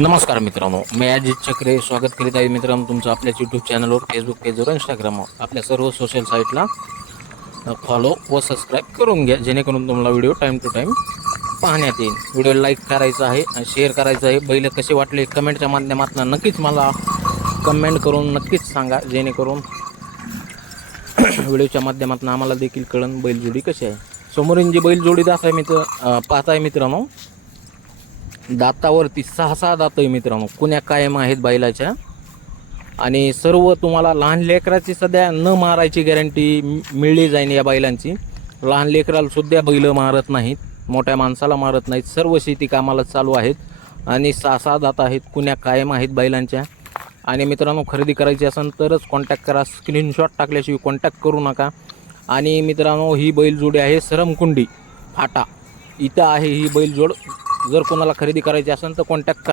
नमस्कार मित्रांनो, मी अजित चक्रे स्वागत करीत आहे मित्रांनो तुमचं आपल्याच यूट्यूब चॅनलवर, फेसबुक पेजवर, इंस्टाग्रामवर आपल्या सर्व सोशल साईटला फॉलो व सबस्क्राईब करून घ्या, जेणेकरून तुम्हाला व्हिडिओ टाईम टू टाईम पाहण्यात येईल. व्हिडिओ लाईक करायचा आहे आणि शेअर करायचं आहे. बैल कसे वाटले कमेंटच्या माध्यमातून नक्कीच मला कमेंट करून नक्कीच सांगा, जेणेकरून व्हिडिओच्या माध्यमातून आम्हाला देखील कळन बैलजोडी कशी आहे. समोरील जी बैलजोडी पाहताय मित्रांनो, दातावरती 6 दात आहे मित्रांनो, कुण्या कायम आहेत बैलाच्या. आणि सर्व तुम्हाला लहान लेकराची सध्या न मारायची गॅरंटी मिळली जाईल या बैलांची. लहान लेकराला सुद्धा बैल मारत नाहीत, मोठ्या माणसाला मारत नाहीत, सर्व शेती कामाला चालू आहेत. आणि 6 दात आहेत, कुण्या कायम आहेत बैलांच्या. आणि मित्रांनो, खरेदी करायची असेल तरच कॉन्टॅक्ट करा, स्क्रीनशॉट टाकल्याशिवाय कॉन्टॅक्ट करू नका. आणि मित्रांनो, ही बैलजोडी आहे सरमकुंडी फाटा इथं आहे ही बैलजोड. जर कोणाला खरेदी करायची असेल तर कॉन्टॅक्ट करा.